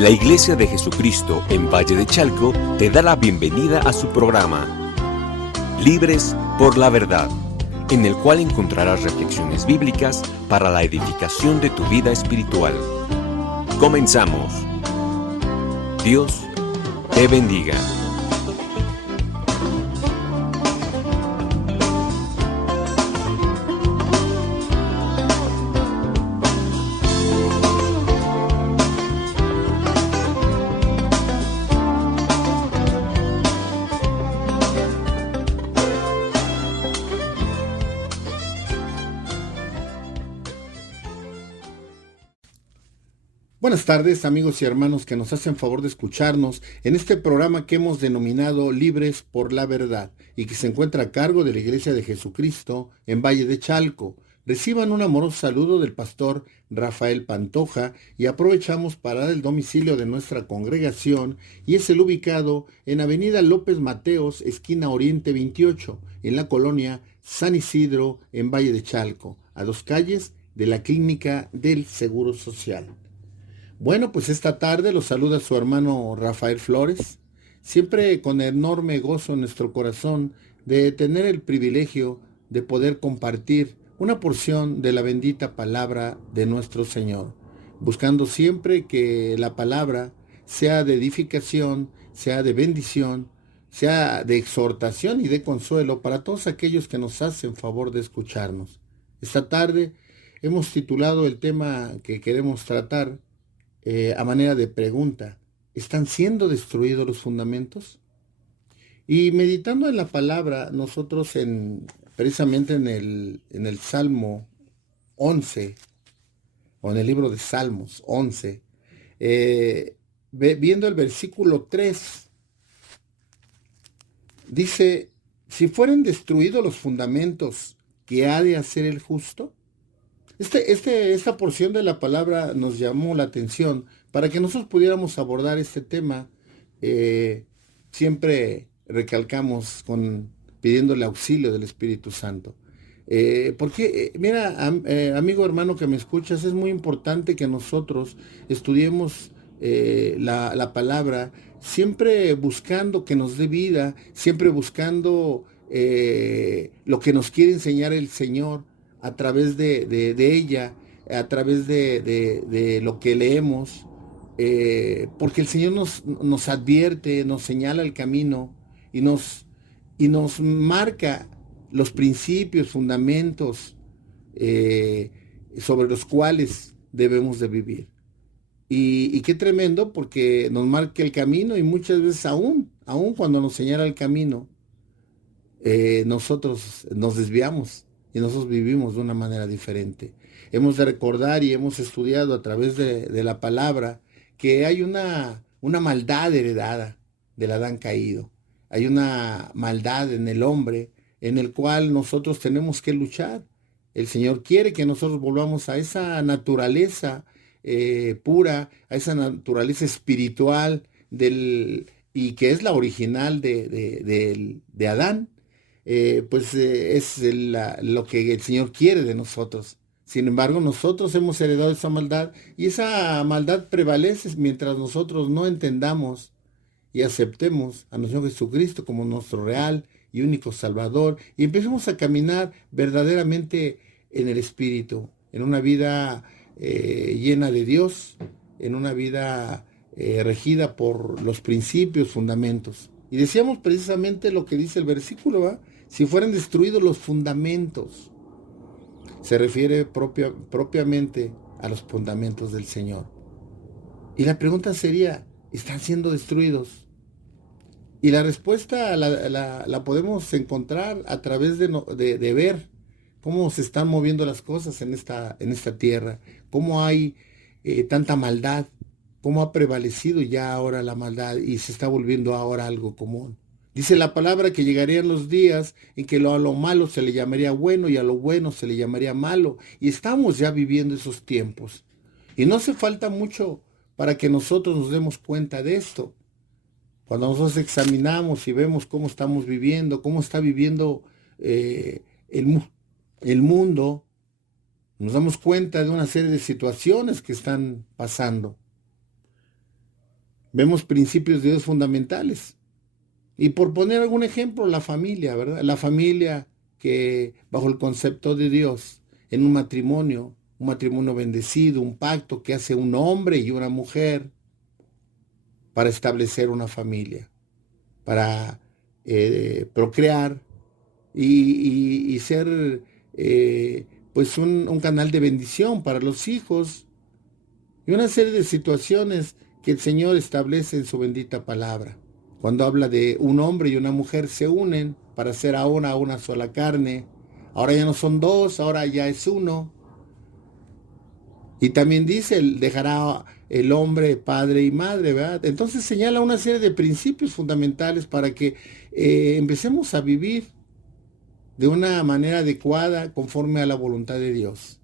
La Iglesia de Jesucristo en Valle de Chalco te da la bienvenida a su programa Libres por la Verdad, en el cual encontrarás reflexiones bíblicas para la edificación de tu vida espiritual. Comenzamos. Dios te bendiga. Buenas tardes, amigos y hermanos que nos hacen favor de escucharnos en este programa que hemos denominado Libres por la Verdad y que se encuentra a cargo de la Iglesia de Jesucristo en Valle de Chalco. Reciban un amoroso saludo del pastor Rafael Pantoja y aprovechamos para dar el domicilio de nuestra congregación y es el ubicado en Avenida López Mateos, esquina Oriente 28, en la colonia San Isidro en Valle de Chalco, a 2 calles de la Clínica del Seguro Social. Bueno, pues esta tarde los saluda su hermano Rafael Flores, siempre con enorme gozo en nuestro corazón de tener el privilegio de poder compartir una porción de la bendita palabra de nuestro Señor, buscando siempre que la palabra sea de edificación, sea de bendición, sea de exhortación y de consuelo para todos aquellos que nos hacen favor de escucharnos. Esta tarde hemos titulado el tema que queremos tratar a manera de pregunta: ¿están siendo destruidos los fundamentos? Y meditando en la palabra, nosotros precisamente en el Salmo 11, o en el libro de Salmos 11, viendo el versículo 3, dice: si fueren destruidos los fundamentos, ¿qué ha de hacer el justo? Esta porción de la palabra nos llamó la atención para que nosotros pudiéramos abordar este tema. Siempre recalcamos pidiéndole auxilio del Espíritu Santo. Porque, mira, amigo hermano que me escuchas, es muy importante que nosotros estudiemos la palabra, siempre buscando que nos dé vida, siempre buscando lo que nos quiere enseñar el Señor a través de ella, a través de lo que leemos, porque el Señor nos advierte, nos señala el camino y nos marca los principios, fundamentos sobre los cuales debemos de vivir. Y qué tremendo, porque nos marca el camino y muchas veces aún cuando nos señala el camino, nosotros nos desviamos y nosotros vivimos de una manera diferente. Hemos de recordar y hemos estudiado a través de la palabra que hay una maldad heredada del Adán caído. Hay una maldad en el hombre en el cual nosotros tenemos que luchar. El Señor quiere que nosotros volvamos a esa naturaleza pura, a esa naturaleza espiritual y que es la original de Adán. Es lo que el Señor quiere de nosotros. Sin embargo, nosotros hemos heredado esa maldad y esa maldad prevalece mientras nosotros no entendamos y aceptemos a nuestro Jesucristo como nuestro real y único Salvador y empecemos a caminar verdaderamente en el Espíritu, en una vida llena de Dios, en una vida regida por los principios, fundamentos. Y decíamos precisamente lo que dice el versículo, ¿va? Si fueran destruidos los fundamentos, se refiere propiamente a los fundamentos del Señor. Y la pregunta sería: ¿están siendo destruidos? Y la respuesta la podemos encontrar a través de ver cómo se están moviendo las cosas en esta tierra, cómo hay tanta maldad, cómo ha prevalecido ya ahora la maldad y se está volviendo ahora algo común. Dice la palabra que llegarían los días en que a lo malo se le llamaría bueno y a lo bueno se le llamaría malo. Y estamos ya viviendo esos tiempos. Y no hace falta mucho para que nosotros nos demos cuenta de esto. Cuando nosotros examinamos y vemos cómo estamos viviendo, cómo está viviendo el mundo, nos damos cuenta de una serie de situaciones que están pasando. Vemos principios de Dios fundamentales. Y por poner algún ejemplo, la familia, ¿verdad? La familia que bajo el concepto de Dios, en un matrimonio bendecido, un pacto que hace un hombre y una mujer para establecer una familia, para procrear y ser pues un canal de bendición para los hijos y una serie de situaciones que el Señor establece en su bendita palabra. Cuando habla de un hombre y una mujer se unen para ser ahora una sola carne. Ahora ya no son dos, ahora ya es uno. Y también dice, dejará el hombre padre y madre, ¿verdad? Entonces señala una serie de principios fundamentales para que empecemos a vivir de una manera adecuada conforme a la voluntad de Dios.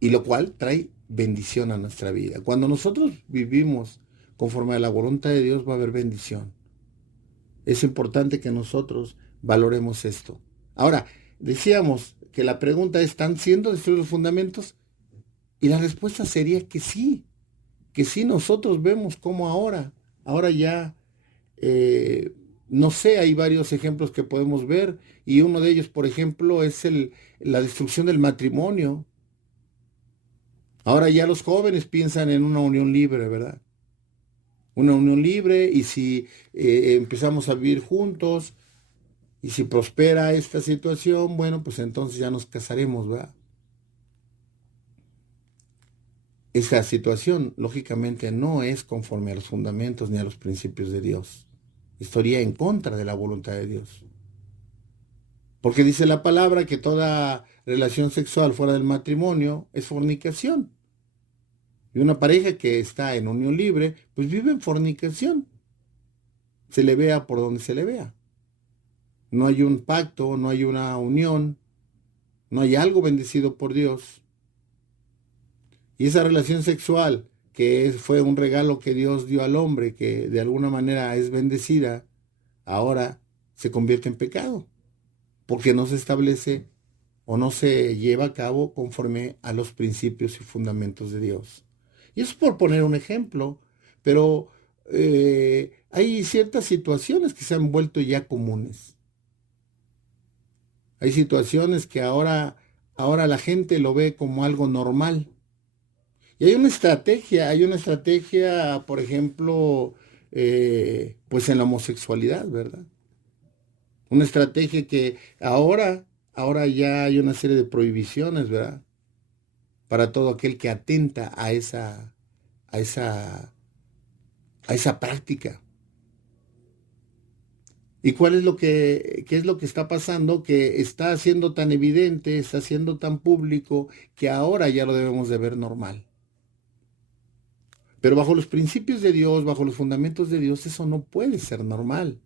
Y lo cual trae bendición a nuestra vida. Cuando nosotros vivimos conforme a la voluntad de Dios va a haber bendición. Es importante que nosotros valoremos esto. Ahora, decíamos que la pregunta es, ¿están siendo destruidos los fundamentos? Y la respuesta sería que sí nosotros vemos cómo ahora ya, no sé, hay varios ejemplos que podemos ver y uno de ellos, por ejemplo, es la destrucción del matrimonio. Ahora ya los jóvenes piensan en una unión libre, ¿verdad? Una unión libre y si empezamos a vivir juntos y si prospera esta situación, bueno, pues entonces ya nos casaremos, ¿verdad? Esa situación, lógicamente, no es conforme a los fundamentos ni a los principios de Dios. Estaría en contra de la voluntad de Dios. Porque dice la palabra que toda relación sexual fuera del matrimonio es fornicación. Y una pareja que está en unión libre, pues vive en fornicación. Se le vea por donde se le vea. No hay un pacto, no hay una unión, no hay algo bendecido por Dios. Y esa relación sexual, que fue un regalo que Dios dio al hombre, que de alguna manera es bendecida, ahora se convierte en pecado, porque no se establece o no se lleva a cabo conforme a los principios y fundamentos de Dios. Y eso es por poner un ejemplo, pero hay ciertas situaciones que se han vuelto ya comunes. Hay situaciones que ahora la gente lo ve como algo normal. Y hay una estrategia, por ejemplo, pues en la homosexualidad, ¿verdad? Una estrategia que ahora ya hay una serie de prohibiciones, ¿verdad? Para todo aquel que atenta a esa, a esa práctica. ¿Y qué es lo que está pasando? Que está siendo tan evidente, está siendo tan público, que ahora ya lo debemos de ver normal. Pero bajo los principios de Dios, bajo los fundamentos de Dios, eso no puede ser normal.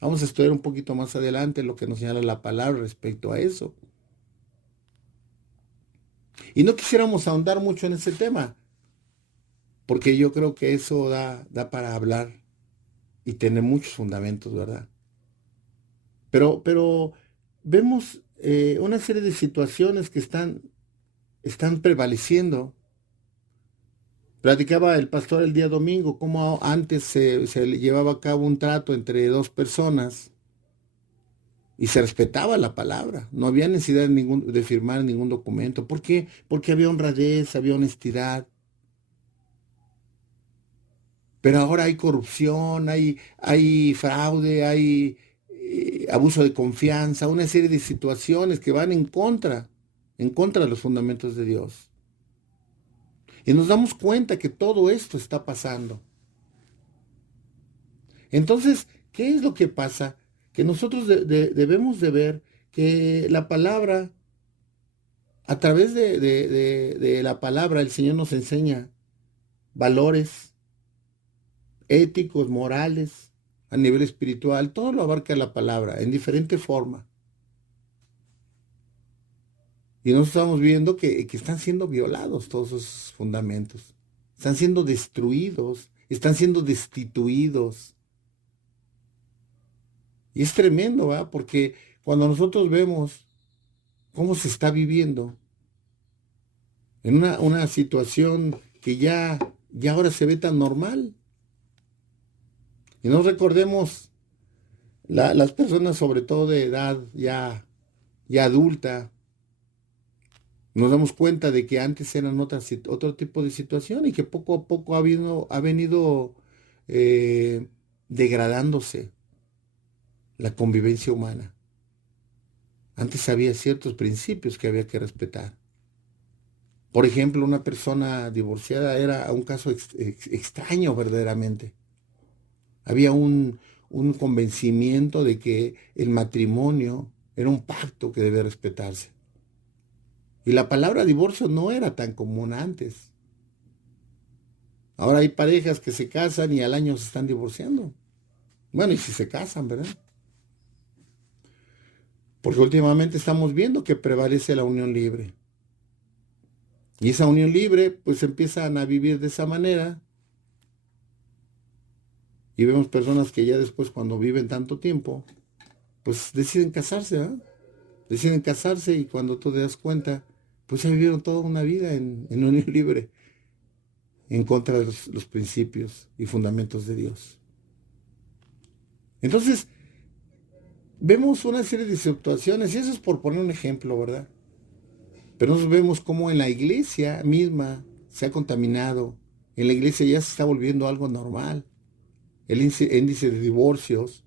Vamos a estudiar un poquito más adelante lo que nos señala la palabra respecto a eso. Y no quisiéramos ahondar mucho en ese tema, porque yo creo que eso da para hablar y tiene muchos fundamentos, ¿verdad? Pero vemos una serie de situaciones que están prevaleciendo. Platicaba el pastor el día domingo cómo antes se llevaba a cabo un trato entre dos personas y se respetaba la palabra. No había necesidad de firmar ningún documento. ¿Por qué? Porque había honradez, había honestidad. Pero ahora hay corrupción, hay fraude, hay abuso de confianza, una serie de situaciones que van en contra de los fundamentos de Dios. Y nos damos cuenta que todo esto está pasando. Entonces, ¿qué es lo que pasa? Que nosotros debemos de ver que la palabra, a través de la palabra, el Señor nos enseña valores éticos, morales, a nivel espiritual, todo lo abarca la palabra en diferente forma. Y nosotros estamos viendo que están siendo violados todos esos fundamentos, están siendo destruidos, están siendo destituidos. Y es tremendo, ¿verdad? Porque cuando nosotros vemos cómo se está viviendo en una situación que ya ahora se ve tan normal, Y no recordemos las personas, sobre todo de edad ya adulta, nos damos cuenta de que antes eran otro tipo de situación y que poco a poco ha venido eh, degradándose la convivencia humana. Antes había ciertos principios que había que respetar. Por ejemplo, una persona divorciada era un caso extraño verdaderamente. Había un convencimiento de que el matrimonio era un pacto que debía respetarse. Y la palabra divorcio no era tan común antes. Ahora hay parejas que se casan y al año se están divorciando. Bueno, y si se casan, ¿verdad? Porque últimamente estamos viendo que prevalece la unión libre. Y esa unión libre, pues empiezan a vivir de esa manera. Y vemos personas que ya después, cuando viven tanto tiempo, pues deciden casarse, ¿verdad? Deciden casarse y cuando tú te das cuenta, pues ya vivieron toda una vida en unión libre, en contra de los principios y fundamentos de Dios. Entonces, vemos una serie de situaciones, y eso es por poner un ejemplo, ¿verdad? Pero nosotros vemos cómo en la iglesia misma se ha contaminado, en la iglesia ya se está volviendo algo normal, el índice de divorcios.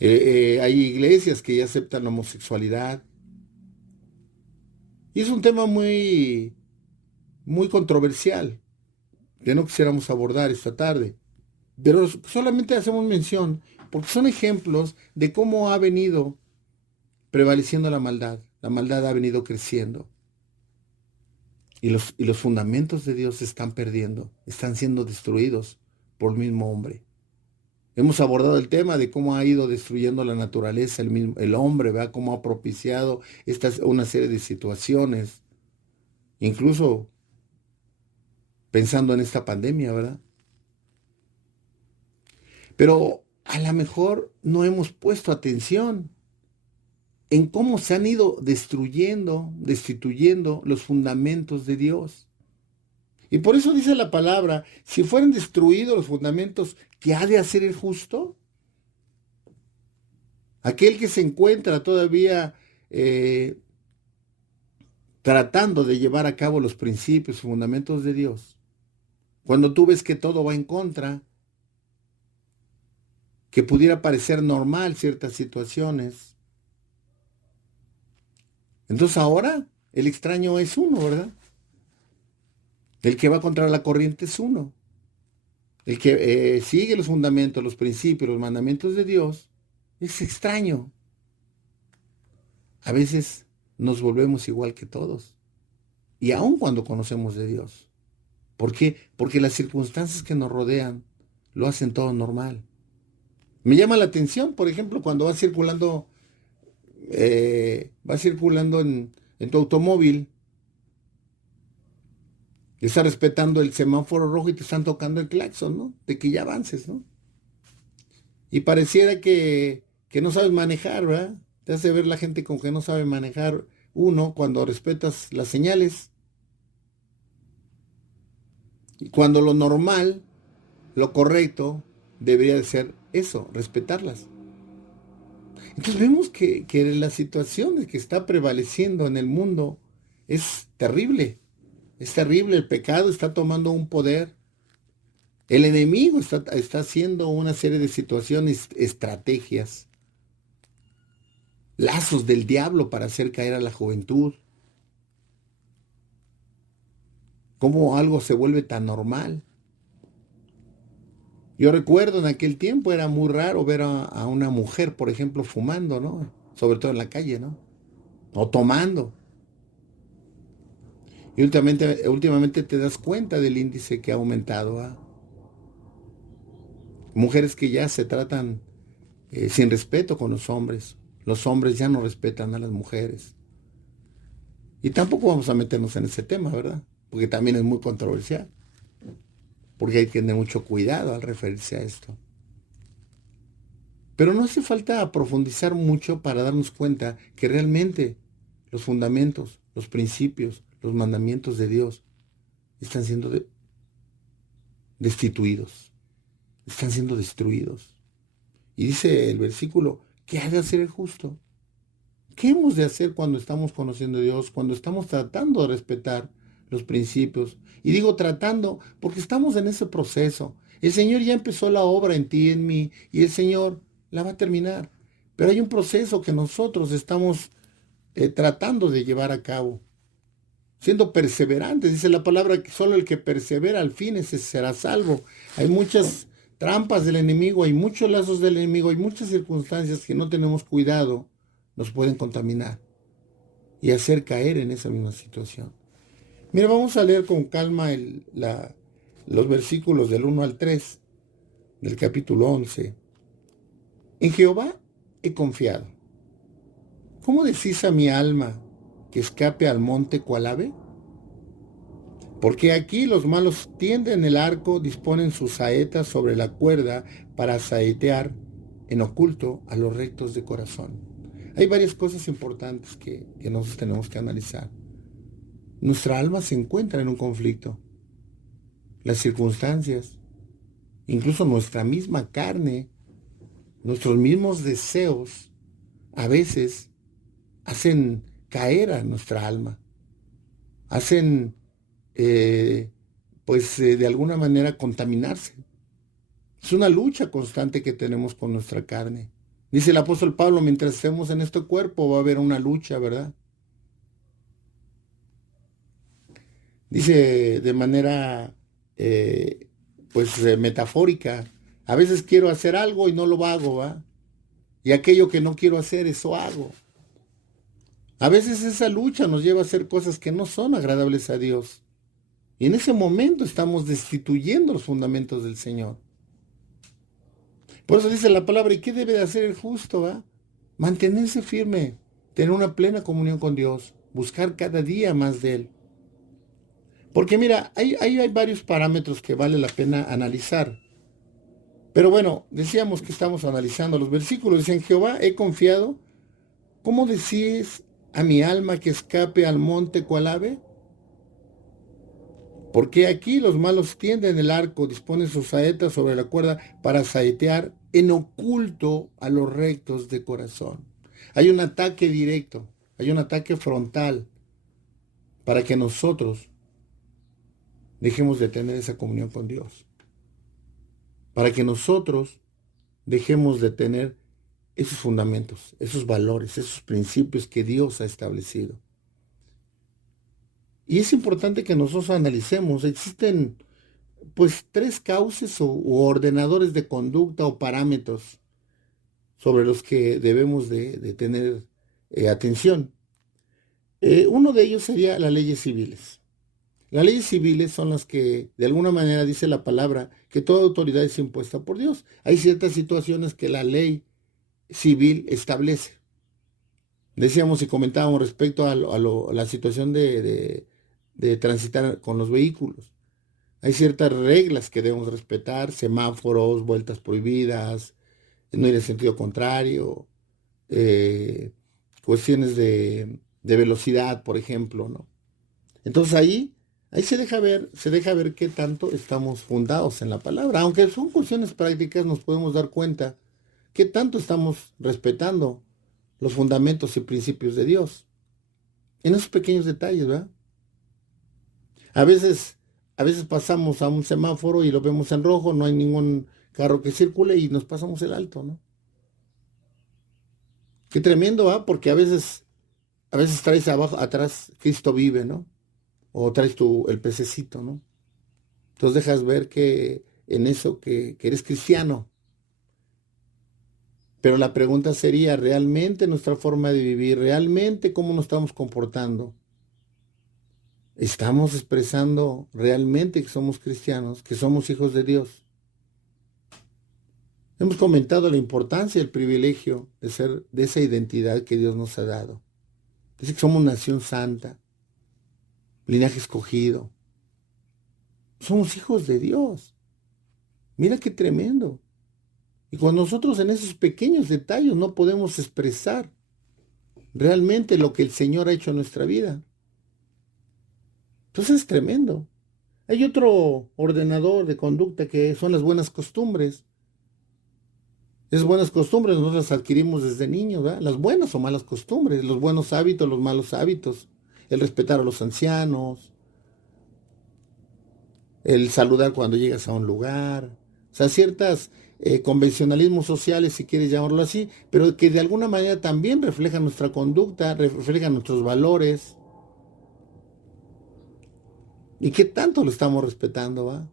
Hay iglesias que ya aceptan la homosexualidad. Y es un tema muy controversial que no quisiéramos abordar esta tarde. Pero solamente hacemos mención porque son ejemplos de cómo ha venido prevaleciendo la maldad. La maldad ha venido creciendo. Y los fundamentos de Dios se están perdiendo, están siendo destruidos por el mismo hombre. Hemos abordado el tema de cómo ha ido destruyendo la naturaleza, el hombre, ¿verdad? Cómo ha propiciado una serie de situaciones, incluso pensando en esta pandemia, ¿verdad? Pero a lo mejor no hemos puesto atención en cómo se han ido destituyendo los fundamentos de Dios. Y por eso dice la palabra, si fueran destruidos los fundamentos, ¿qué ha de hacer el justo? Aquel que se encuentra todavía tratando de llevar a cabo los principios y fundamentos de Dios. Cuando tú ves que todo va en contra, que pudiera parecer normal ciertas situaciones. Entonces ahora el extraño es uno, ¿verdad? El que va contra la corriente es uno. El que sigue los fundamentos, los principios, los mandamientos de Dios es extraño. A veces nos volvemos igual que todos. Y aun cuando conocemos de Dios. ¿Por qué? Porque las circunstancias que nos rodean lo hacen todo normal. Me llama la atención, por ejemplo, cuando vas circulando en tu automóvil, y estás respetando el semáforo rojo y te están tocando el claxon, ¿no? De que ya avances, ¿no? Y pareciera que no sabes manejar, ¿verdad? Te hace ver la gente con que no sabe manejar uno cuando respetas las señales. Y cuando lo normal, lo correcto, debería de ser eso, respetarlas. Entonces vemos que la situación que está prevaleciendo en el mundo es terrible. Es terrible, el pecado está tomando un poder. El enemigo está haciendo una serie de situaciones, estrategias, lazos del diablo para hacer caer a la juventud. ¿Cómo algo se vuelve tan normal? Yo recuerdo en aquel tiempo era muy raro ver a una mujer, por ejemplo, fumando, ¿no? Sobre todo en la calle, ¿no? O tomando. Y últimamente te das cuenta del índice que ha aumentado. ¿Ah? Mujeres que ya se tratan sin respeto con los hombres. Los hombres ya no respetan a las mujeres. Y tampoco vamos a meternos en ese tema, ¿verdad? Porque también es muy controversial. Porque hay que tener mucho cuidado al referirse a esto. Pero no hace falta profundizar mucho para darnos cuenta que realmente los fundamentos, los principios, los mandamientos de Dios están siendo destituidos. están siendo destruidos. Y dice el versículo, ¿qué ha de hacer el justo? ¿Qué hemos de hacer cuando estamos conociendo a Dios, cuando estamos tratando de respetar los principios? Y digo tratando porque estamos en ese proceso. El Señor ya empezó la obra en ti y en mí, y el Señor la va a terminar. Pero hay un proceso que nosotros estamos tratando de llevar a cabo, siendo perseverantes. Dice la palabra que solo el que persevera al fin ese será salvo. Hay muchas trampas del enemigo, hay muchos lazos del enemigo, hay muchas circunstancias que no tenemos cuidado, nos pueden contaminar y hacer caer en esa misma situación. Mira, vamos a leer con calma los versículos del 1 al 3 del capítulo 11. En Jehová he confiado. ¿Cómo decís a mi alma que escape al monte cual ave? Porque aquí los malos tienden el arco, disponen sus saetas sobre la cuerda para saetear en oculto a los rectos de corazón. Hay varias cosas importantes que nosotros tenemos que analizar. Nuestra alma se encuentra en un conflicto. Las circunstancias, incluso nuestra misma carne, nuestros mismos deseos, a veces hacen caer a nuestra alma. Hacen, de alguna manera contaminarse. Es una lucha constante que tenemos con nuestra carne. Dice el apóstol Pablo, mientras estemos en este cuerpo va a haber una lucha, ¿verdad? Dice de manera, metafórica, a veces quiero hacer algo y no lo hago, ¿va? Y aquello que no quiero hacer, eso hago. A veces esa lucha nos lleva a hacer cosas que no son agradables a Dios. Y en ese momento estamos destituyendo los fundamentos del Señor. Por eso dice la palabra, ¿y qué debe de hacer el justo? ¿Va? Mantenerse firme, tener una plena comunión con Dios, buscar cada día más de Él. Porque mira, hay varios parámetros que vale la pena analizar. Pero bueno, decíamos que estamos analizando los versículos. Dice, en Jehová he confiado. ¿Cómo decís a mi alma que escape al monte cual ave? Porque aquí los malos tienden el arco, disponen sus saetas sobre la cuerda para saetear en oculto a los rectos de corazón. Hay un ataque directo, hay un ataque frontal para que nosotros dejemos de tener esa comunión con Dios. Para que nosotros dejemos de tener esos fundamentos, esos valores, esos principios que Dios ha establecido. Y es importante que nosotros analicemos, existen tres cauces u ordenadores de conducta o parámetros sobre los que debemos de tener atención. Uno de ellos sería las leyes civiles. Las leyes civiles son las que de alguna manera dice la palabra que toda autoridad es impuesta por Dios. Hay ciertas situaciones que la ley civil establece. Decíamos y comentábamos respecto a la situación de transitar con los vehículos. Hay ciertas reglas que debemos respetar, semáforos, vueltas prohibidas, no ir en sentido contrario, cuestiones de velocidad, por ejemplo, ¿no? Entonces ahí se deja ver qué tanto estamos fundados en la palabra. Aunque son cuestiones prácticas, nos podemos dar cuenta qué tanto estamos respetando los fundamentos y principios de Dios. En esos pequeños detalles, ¿verdad? A veces pasamos a un semáforo y lo vemos en rojo, no hay ningún carro que circule y nos pasamos el alto, ¿no? Qué tremendo, ¿va? Porque a veces traes atrás Cristo vive, ¿no? O traes el pececito, ¿no? Entonces dejas ver que en eso que eres cristiano. Pero la pregunta sería, ¿realmente nuestra forma de vivir, realmente cómo nos estamos comportando? ¿Estamos expresando realmente que somos cristianos, que somos hijos de Dios? Hemos comentado la importancia y el privilegio de ser de esa identidad que Dios nos ha dado. Dice que somos nación santa, linaje escogido. Somos hijos de Dios. Mira qué tremendo. Y cuando nosotros en esos pequeños detalles no podemos expresar realmente lo que el Señor ha hecho en nuestra vida, entonces es tremendo. Hay otro ordenador de conducta que son las buenas costumbres. Esas buenas costumbres nosotros las adquirimos desde niños, ¿verdad? Las buenas o malas costumbres, los buenos hábitos, los malos hábitos, el respetar a los ancianos, el saludar cuando llegas a un lugar, o sea, ciertas convencionalismos sociales, si quieres llamarlo así, pero que de alguna manera también reflejan nuestra conducta, reflejan nuestros valores. ¿Y qué tanto lo estamos respetando, va?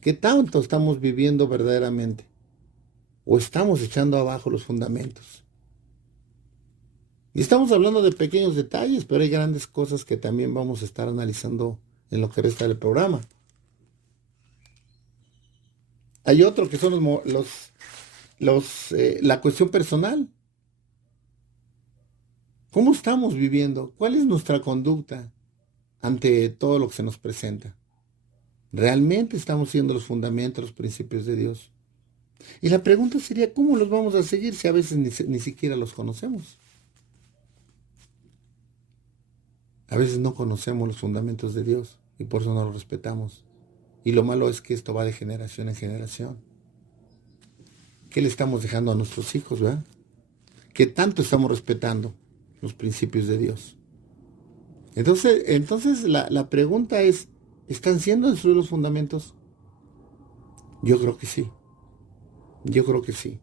¿Qué tanto estamos viviendo verdaderamente? ¿O estamos echando abajo los fundamentos? Y estamos hablando de pequeños detalles, pero hay grandes cosas que también vamos a estar analizando en lo que resta del programa. Hay otro que son la cuestión personal. ¿Cómo estamos viviendo? ¿Cuál es nuestra conducta ante todo lo que se nos presenta? ¿Realmente estamos siendo los fundamentos, los principios de Dios? Y la pregunta sería, ¿cómo los vamos a seguir si a veces ni siquiera los conocemos? A veces no conocemos los fundamentos de Dios y por eso no los respetamos. Y lo malo es que esto va de generación en generación. ¿Qué le estamos dejando a nuestros hijos, verdad? ¿Qué tanto estamos respetando los principios de Dios? Entonces la pregunta es, ¿están siendo destruidos los fundamentos? Yo creo que sí. Yo creo que sí.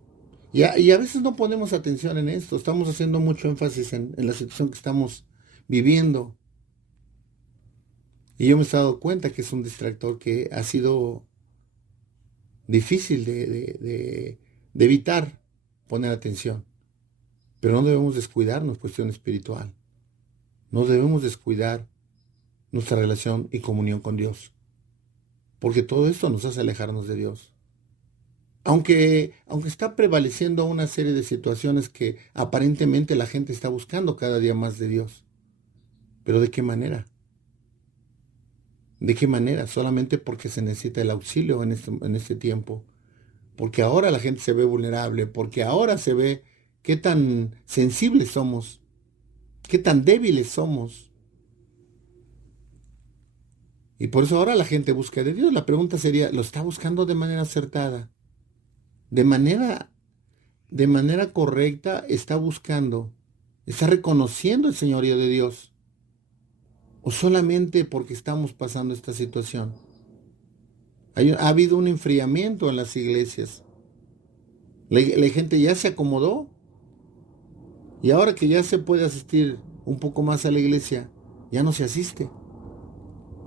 Y a veces no ponemos atención en esto. Estamos haciendo mucho énfasis en la situación que estamos viviendo. Y yo me he dado cuenta que es un distractor que ha sido difícil de evitar poner atención. Pero no debemos descuidarnos cuestión espiritual. No debemos descuidar nuestra relación y comunión con Dios. Porque todo esto nos hace alejarnos de Dios. Aunque está prevaleciendo una serie de situaciones que aparentemente la gente está buscando cada día más de Dios. Pero ¿de qué manera? ¿De qué manera? Solamente porque se necesita el auxilio en este tiempo. Porque ahora la gente se ve vulnerable, porque ahora se ve qué tan sensibles somos, qué tan débiles somos. Y por eso ahora la gente busca de Dios. La pregunta sería, ¿lo está buscando de manera acertada? De manera correcta está buscando, está reconociendo el señorío de Dios. ¿O solamente porque estamos pasando esta situación? Ha habido un enfriamiento en las iglesias. La gente ya se acomodó. Y ahora que ya se puede asistir un poco más a la iglesia, ya no se asiste.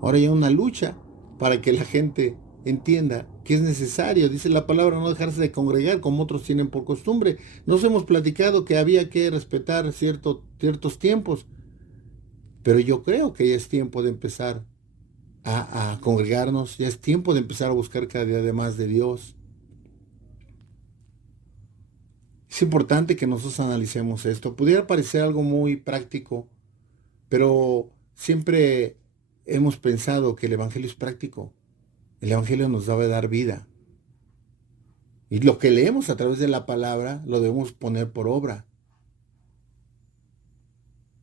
Ahora hay una lucha para que la gente entienda que es necesario, dice la palabra, no dejarse de congregar como otros tienen por costumbre. Nos hemos platicado que había que respetar ciertos tiempos, pero yo creo que ya es tiempo de empezar a congregarnos, ya es tiempo de empezar a buscar cada día más de Dios. Es importante que nosotros analicemos esto. Pudiera parecer algo muy práctico, pero siempre hemos pensado que el Evangelio es práctico. El Evangelio nos debe dar vida. Y lo que leemos a través de la palabra lo debemos poner por obra.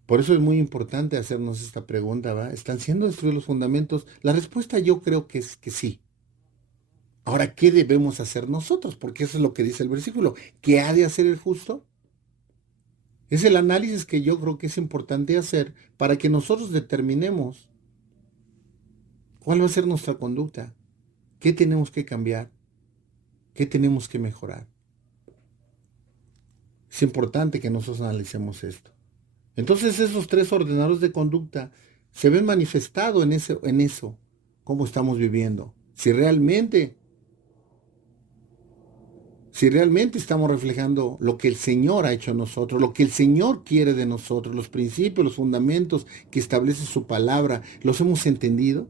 Por eso es muy importante hacernos esta pregunta, ¿va? ¿Están siendo destruidos los fundamentos? La respuesta yo creo que es que sí. Ahora, ¿qué debemos hacer nosotros? Porque eso es lo que dice el versículo. ¿Qué ha de hacer el justo? Es el análisis que yo creo que es importante hacer para que nosotros determinemos cuál va a ser nuestra conducta, qué tenemos que cambiar, qué tenemos que mejorar. Es importante que nosotros analicemos esto. Entonces esos tres ordenadores de conducta se ven manifestados en eso, cómo estamos viviendo. Si realmente estamos reflejando lo que el Señor ha hecho en nosotros, lo que el Señor quiere de nosotros, los principios, los fundamentos que establece su palabra, ¿los hemos entendido?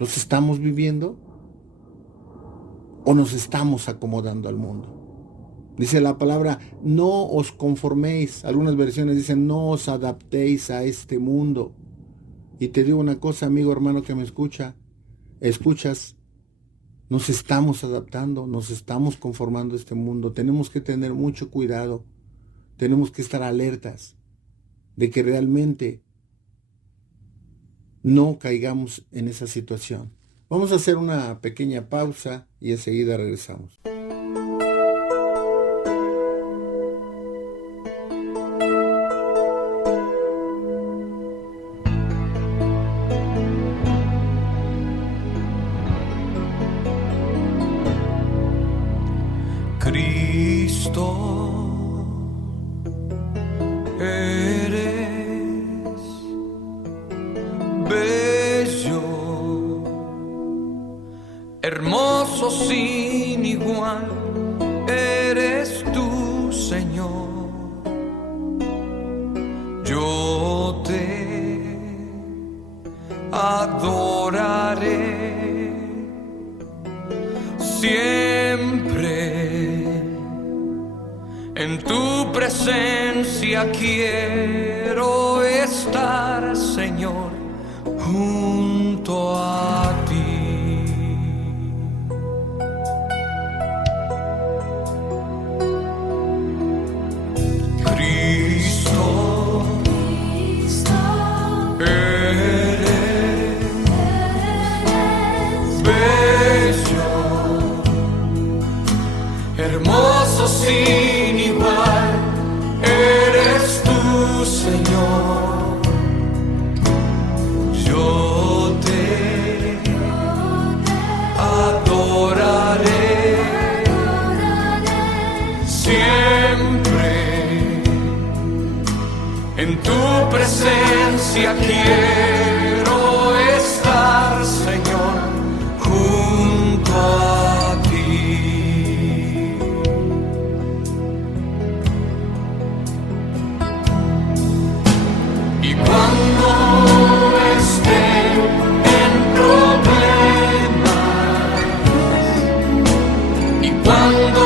¿Los estamos viviendo? ¿O nos estamos acomodando al mundo? Dice la palabra, no os conforméis. Algunas versiones dicen, no os adaptéis a este mundo. Y te digo una cosa, amigo, hermano que me escuchas, nos estamos adaptando, nos estamos conformando a este mundo. Tenemos que tener mucho cuidado, tenemos que estar alertas de que realmente no caigamos en esa situación. Vamos a hacer una pequeña pausa y enseguida regresamos. Cristo, eres bello, hermoso sin igual, eres tú, Señor. Yo te adoraré siempre. En tu presencia quiero estar, Señor, junto a ti. Cristo, eres bello, hermoso sin igual, eres tú, Señor. Yo te adoraré siempre. En tu presencia quiero estar, Señor, junto a ti. Y cuando esté en problemas, y cuando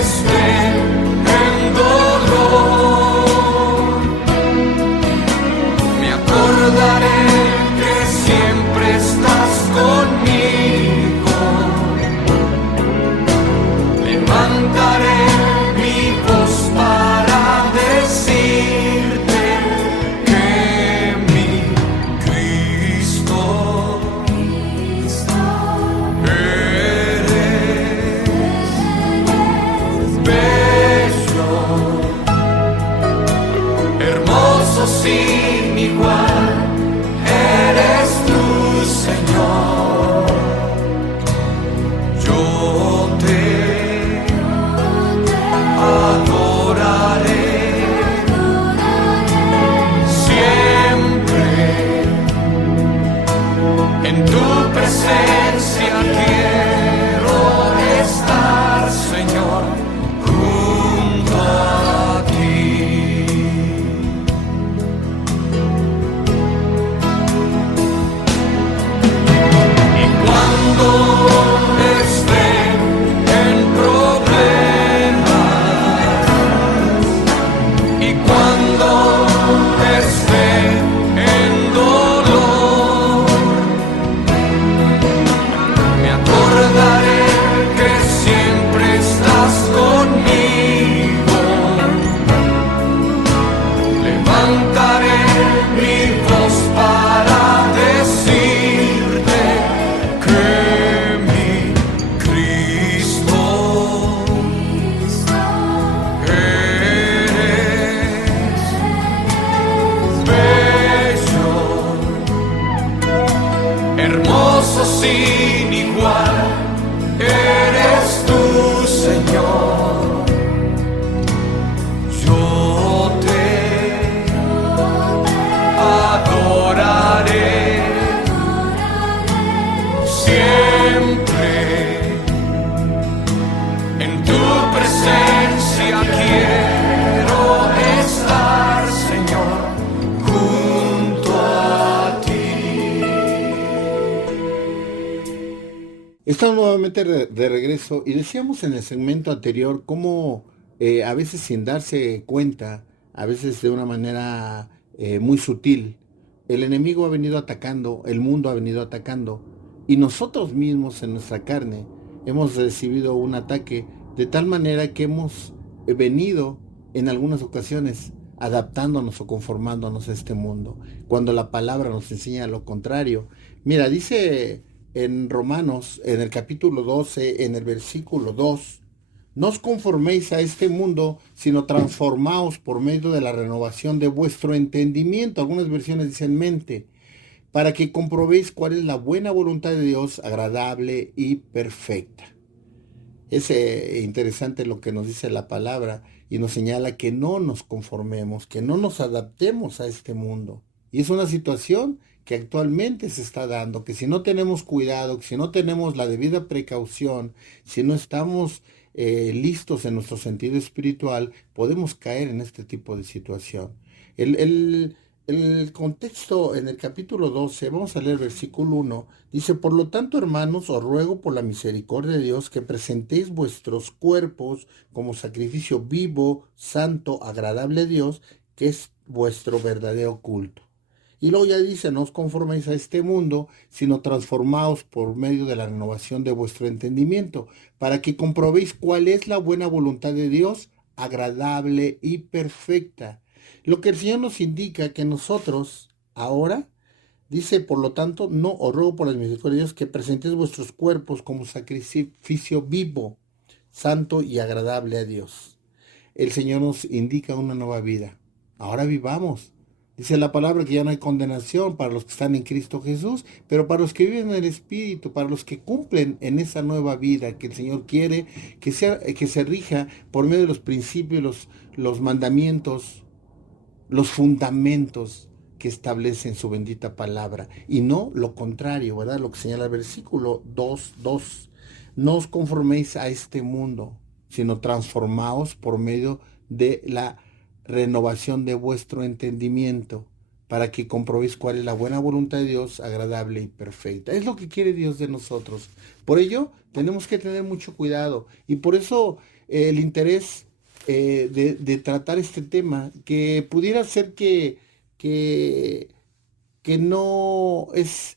esté en dolor, me acordaré que siempre estás conmigo. Levantaré mi voz para decirte que mi Cristo eres bello, hermoso sin igual, eres tú, Señor. Yo te adoraré siempre. En tu presencia quiero estar, Señor, junto a ti. Y cuando esté en problemas, y cuando esté en dolor, me acordaré que siempre estás conmigo. Levantaré mi voz para decirte que mi Cristo eres bello, hermoso sin igual, eres tú, Señor. Yo te adoraré siempre. En tu presencia quiero estar, Señor, junto a ti. Estamos nuevamente de regreso y decíamos en el segmento anterior cómo a veces sin darse cuenta, a veces de una manera muy sutil, el enemigo ha venido atacando, el mundo ha venido atacando y nosotros mismos en nuestra carne hemos recibido un ataque de tal manera que hemos venido en algunas ocasiones adaptándonos o conformándonos a este mundo, cuando la palabra nos enseña lo contrario. Mira, dice en Romanos, en el capítulo 12, en el versículo 2, no os conforméis a este mundo, sino transformaos por medio de la renovación de vuestro entendimiento. Algunas versiones dicen mente, para que comprobéis cuál es la buena voluntad de Dios, agradable y perfecta. Es interesante lo que nos dice la palabra y nos señala que no nos conformemos, que no nos adaptemos a este mundo. Y es una situación que actualmente se está dando, que si no tenemos cuidado, que si no tenemos la debida precaución, si no estamos listos en nuestro sentido espiritual, podemos caer en este tipo de situación. El contexto en el capítulo 12, vamos a leer el versículo 1, dice, por lo tanto, hermanos, os ruego por la misericordia de Dios que presentéis vuestros cuerpos como sacrificio vivo, santo, agradable a Dios, que es vuestro verdadero culto. Y luego ya dice, no os conforméis a este mundo, sino transformaos por medio de la renovación de vuestro entendimiento, para que comprobéis cuál es la buena voluntad de Dios, agradable y perfecta. Lo que el Señor nos indica que nosotros ahora, dice, por lo tanto, no os ruego por la misericordia de Dios que presentéis vuestros cuerpos como sacrificio vivo, santo y agradable a Dios. El Señor nos indica una nueva vida. Ahora vivamos. Dice la palabra que ya no hay condenación para los que están en Cristo Jesús, pero para los que viven en el Espíritu, para los que cumplen en esa nueva vida que el Señor quiere, que se rija por medio de los principios, los mandamientos, los fundamentos que establece en su bendita palabra, y no lo contrario, ¿verdad? Lo que señala el versículo 2:2. No os conforméis a este mundo, sino transformaos por medio de la renovación de vuestro entendimiento, para que comprobéis cuál es la buena voluntad de Dios, agradable y perfecta. Es lo que quiere Dios de nosotros. Por ello, tenemos que tener mucho cuidado, y por eso el interés de tratar este tema, que pudiera ser que, que no es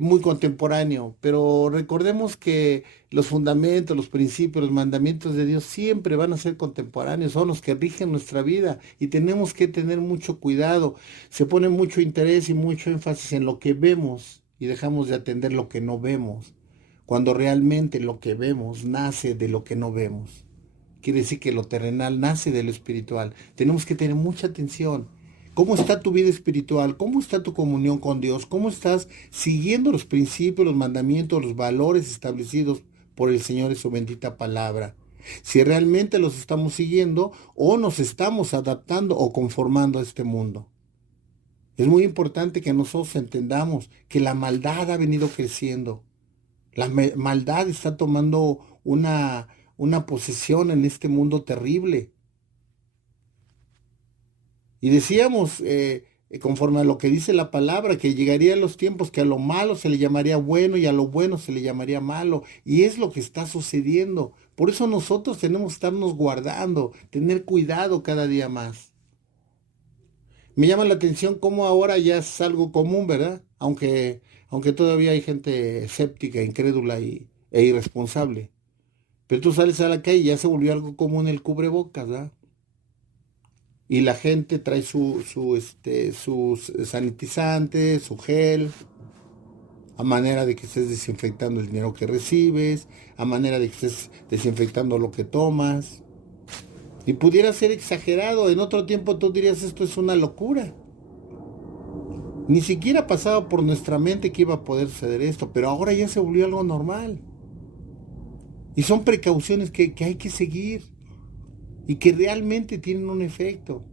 muy contemporáneo, pero recordemos que los fundamentos, los principios, los mandamientos de Dios siempre van a ser contemporáneos, son los que rigen nuestra vida y tenemos que tener mucho cuidado. Se pone mucho interés y mucho énfasis en lo que vemos y dejamos de atender lo que no vemos, cuando realmente lo que vemos nace de lo que no vemos. Quiere decir que lo terrenal nace de lo espiritual. Tenemos que tener mucha atención. ¿Cómo está tu vida espiritual? ¿Cómo está tu comunión con Dios? ¿Cómo estás siguiendo los principios, los mandamientos, los valores establecidos por el Señor en su bendita palabra? Si realmente los estamos siguiendo o nos estamos adaptando o conformando a este mundo. Es muy importante que nosotros entendamos que la maldad ha venido creciendo. La maldad está tomando una posesión en este mundo terrible. Y decíamos, conforme a lo que dice la palabra, que llegarían los tiempos que a lo malo se le llamaría bueno y a lo bueno se le llamaría malo. Y es lo que está sucediendo. Por eso nosotros tenemos que estarnos guardando, tener cuidado cada día más. Me llama la atención cómo ahora ya es algo común, ¿verdad? Aunque todavía hay gente escéptica, incrédula e irresponsable. Pero tú sales a la calle y ya se volvió algo común el cubrebocas, ¿verdad? Y la gente trae sus sanitizantes, su gel, a manera de que estés desinfectando el dinero que recibes, a manera de que estés desinfectando lo que tomas. Y pudiera ser exagerado, en otro tiempo tú dirías esto es una locura. Ni siquiera pasaba por nuestra mente que iba a poder suceder esto, pero ahora ya se volvió algo normal. Y son precauciones que hay que seguir y que realmente tienen un efecto.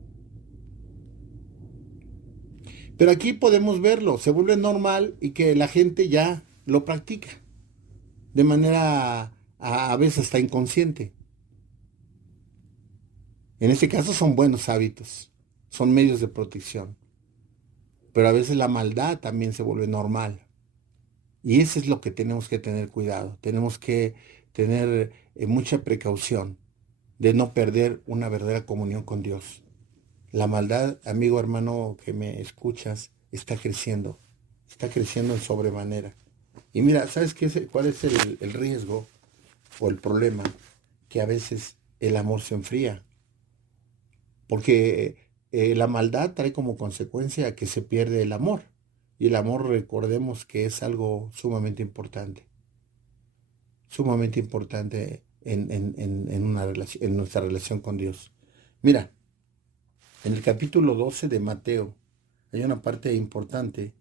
Pero aquí podemos verlo, se vuelve normal y que la gente ya lo practica de manera a veces hasta inconsciente. En este caso son buenos hábitos, son medios de protección. Pero a veces la maldad también se vuelve normal. Y eso es lo que tenemos que tener cuidado. Tenemos que tener mucha precaución de no perder una verdadera comunión con Dios. La maldad, amigo, hermano, que me escuchas, está creciendo en sobremanera. Y mira, ¿sabes cuál es el riesgo o el problema? Que a veces el amor se enfría. Porque la maldad trae como consecuencia que se pierde el amor. Y el amor, recordemos que es algo sumamente importante en una relación, en nuestra relación con Dios. Mira, en el capítulo 12 de Mateo, hay una parte importante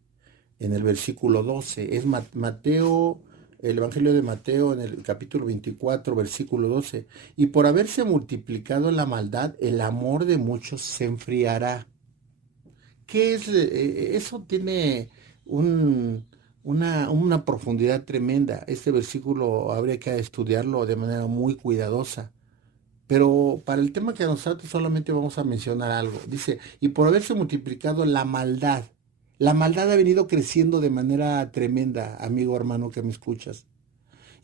en el versículo 12. Es Mateo, el Evangelio de Mateo, en el capítulo 24, versículo 12. Y por haberse multiplicado la maldad, el amor de muchos se enfriará. ¿Qué es? Eso tiene una profundidad tremenda. Este versículo habría que estudiarlo de manera muy cuidadosa. Pero para el tema que nos trata solamente vamos a mencionar algo. Dice, y por haberse multiplicado la maldad ha venido creciendo de manera tremenda, amigo hermano que me escuchas.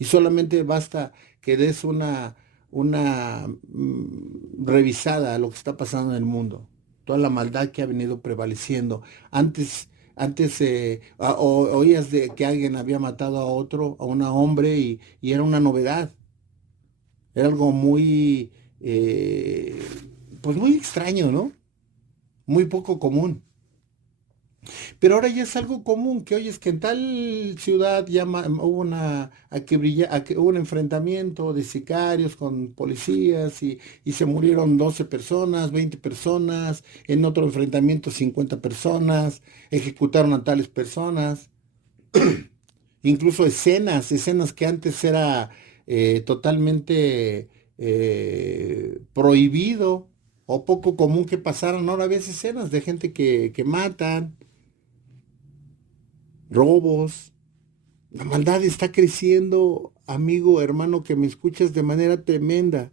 Y solamente basta que des una revisada a lo que está pasando en el mundo. Toda la maldad que ha venido prevaleciendo. Antes oías de que alguien había matado a un hombre y era una novedad. Era algo muy, pues muy extraño, ¿no? Muy poco común. Pero ahora ya es algo común que oyes que en tal ciudad hubo hubo un enfrentamiento de sicarios con policías y se murieron 12 personas, 20 personas, en otro enfrentamiento 50 personas, ejecutaron a tales personas, incluso escenas que antes era totalmente prohibido o poco común que pasaran. Ahora ves escenas de gente que matan, robos. La maldad está creciendo, amigo, hermano, que me escuchas, de manera tremenda.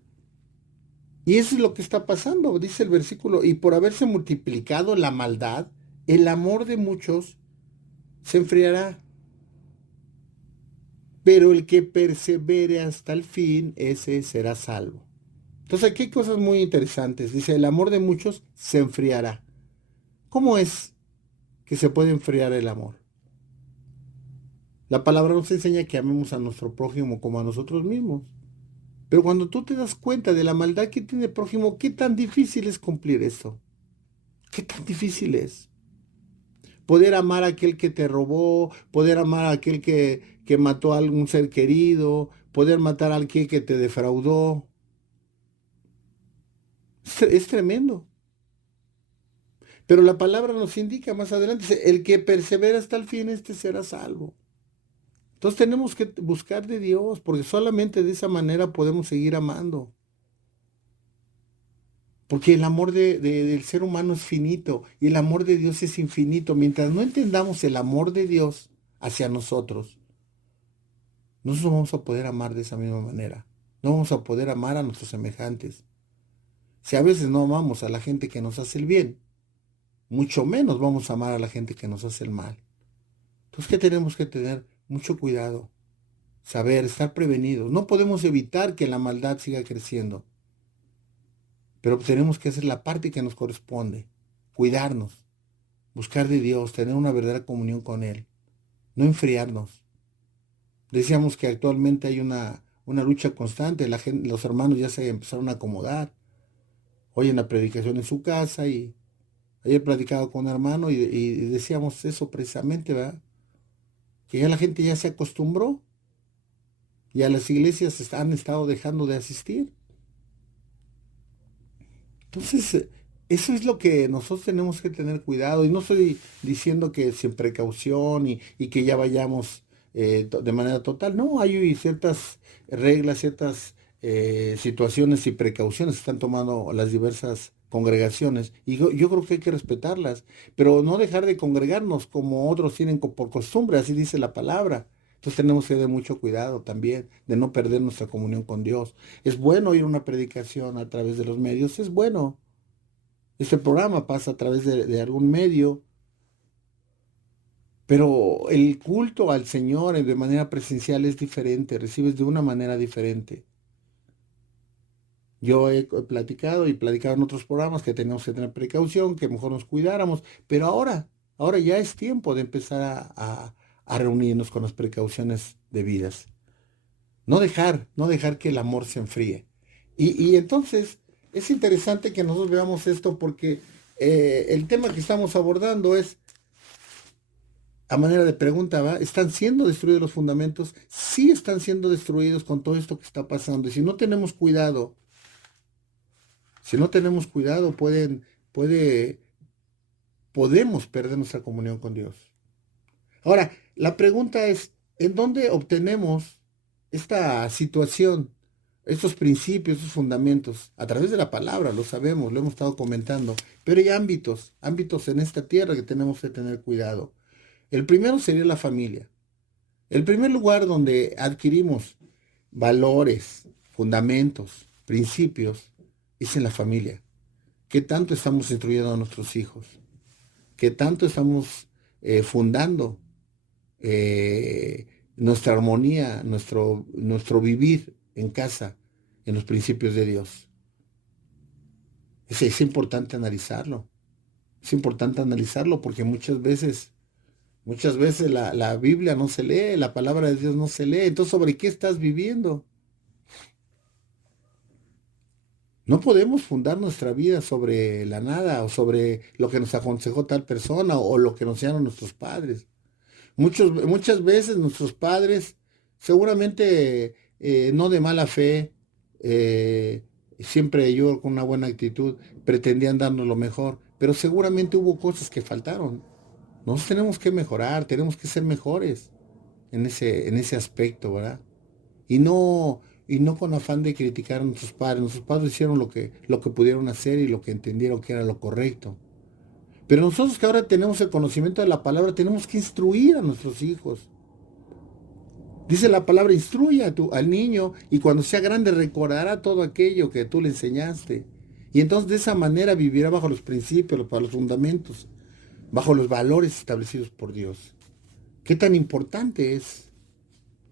Y eso es lo que está pasando, dice el versículo, y por haberse multiplicado la maldad, el amor de muchos se enfriará. Pero el que persevere hasta el fin, ese será salvo. Entonces aquí hay cosas muy interesantes. Dice, el amor de muchos se enfriará. ¿Cómo es que se puede enfriar el amor? La palabra nos enseña que amemos a nuestro prójimo como a nosotros mismos. Pero cuando tú te das cuenta de la maldad que tiene el prójimo, ¿qué tan difícil es cumplir eso? ¿Qué tan difícil es? Poder amar a aquel que te robó, poder amar a aquel que mató a algún ser querido, poder matar a aquel que te defraudó. Es tremendo. Pero la palabra nos indica más adelante, dice, el que persevera hasta el fin, este será salvo. Entonces tenemos que buscar de Dios, porque solamente de esa manera podemos seguir amando. Porque el amor del ser humano es finito y el amor de Dios es infinito. Mientras no entendamos el amor de Dios hacia nosotros, nosotros vamos a poder amar de esa misma manera. No vamos a poder amar a nuestros semejantes. Si a veces no amamos a la gente que nos hace el bien, mucho menos vamos a amar a la gente que nos hace el mal. Entonces, ¿qué tenemos que tener? Mucho cuidado, saber, estar prevenidos. No podemos evitar que la maldad siga creciendo, pero tenemos que hacer la parte que nos corresponde, cuidarnos, buscar de Dios, tener una verdadera comunión con Él, no enfriarnos. Decíamos que actualmente hay una lucha constante, los hermanos ya se empezaron a acomodar, oyen la predicación en su casa y ayer platicaba con un hermano y decíamos eso precisamente, ¿verdad? Que ya la gente ya se acostumbró y a las iglesias han estado dejando de asistir. Entonces, eso es lo que nosotros tenemos que tener cuidado. Y no estoy diciendo que sin precaución y que ya vayamos de manera total. No, hay ciertas reglas, ciertas situaciones y precauciones que están tomando las diversas congregaciones. Y yo creo que hay que respetarlas, pero no dejar de congregarnos como otros tienen por costumbre, así dice la palabra. Entonces tenemos que tener mucho cuidado también de no perder nuestra comunión con Dios. Es bueno oír una predicación a través de los medios, es bueno. Este programa pasa a través de algún medio, pero el culto al Señor de manera presencial es diferente, recibes de una manera diferente. Yo he platicado en otros programas que tenemos que tener precaución, que mejor nos cuidáramos, pero ahora ya es tiempo de empezar a reunirnos con las precauciones debidas. No dejar que el amor se enfríe. Y entonces es interesante que nosotros veamos esto porque el tema que estamos abordando es a manera de pregunta, ¿va? ¿Están siendo destruidos los fundamentos? Sí están siendo destruidos con todo esto que está pasando. Y si no tenemos cuidado, puede, podemos perder nuestra comunión con Dios. Ahora, la pregunta es, ¿en dónde obtenemos esta situación, estos principios, estos fundamentos? A través de la palabra, lo sabemos, lo hemos estado comentando, pero hay ámbitos en esta tierra que tenemos que tener cuidado. El primero sería la familia. El primer lugar donde adquirimos valores, fundamentos, principios, es en la familia. ¿Qué tanto estamos instruyendo a nuestros hijos? ¿Qué tanto estamos fundando nuestra armonía, nuestro vivir en casa, en los principios de Dios? Es importante analizarlo. Es importante analizarlo porque muchas veces la Biblia no se lee, la palabra de Dios no se lee. Entonces, ¿sobre qué estás viviendo? No podemos fundar nuestra vida sobre la nada o sobre lo que nos aconsejó tal persona o lo que nos enseñaron nuestros padres. Muchas veces nuestros padres, seguramente no de mala fe, siempre yo con una buena actitud, pretendían darnos lo mejor, pero seguramente hubo cosas que faltaron. Nosotros tenemos que mejorar, tenemos que ser mejores en ese aspecto, ¿verdad? Y no con afán de criticar a nuestros padres. Nuestros padres hicieron lo que pudieron hacer y lo que entendieron que era lo correcto. Pero nosotros que ahora tenemos el conocimiento de la palabra, tenemos que instruir a nuestros hijos. Dice la palabra, instruye al niño y cuando sea grande recordará todo aquello que tú le enseñaste. Y entonces de esa manera vivirá bajo los principios, bajo los fundamentos, bajo los valores establecidos por Dios. ¿Qué tan importante es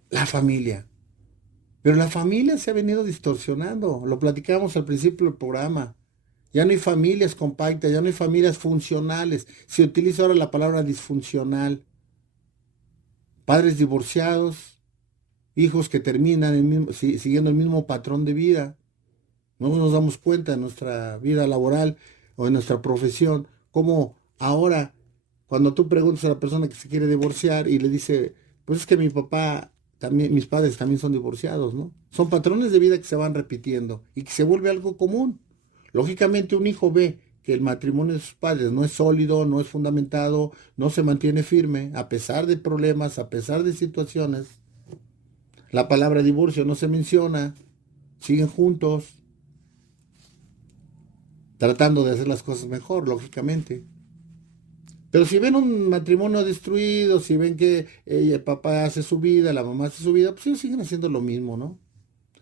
la familia? Pero la familia se ha venido distorsionando. Lo platicábamos al principio del programa. Ya no hay familias compactas, ya no hay familias funcionales. Se utiliza ahora la palabra disfuncional. Padres divorciados, hijos que terminan siguiendo el mismo patrón de vida. No nos damos cuenta en nuestra vida laboral o en nuestra profesión, cómo ahora, cuando tú preguntas a la persona que se quiere divorciar y le dice, pues es que mi papá, también, mis padres también son divorciados, ¿no? Son patrones de vida que se van repitiendo y que se vuelve algo común. Lógicamente un hijo ve que el matrimonio de sus padres no es sólido, no es fundamentado, no se mantiene firme, a pesar de problemas, a pesar de situaciones. La palabra divorcio no se menciona, siguen juntos, tratando de hacer las cosas mejor, lógicamente. Pero si ven un matrimonio destruido, si ven que el papá hace su vida, la mamá hace su vida, pues ellos siguen haciendo lo mismo, ¿no?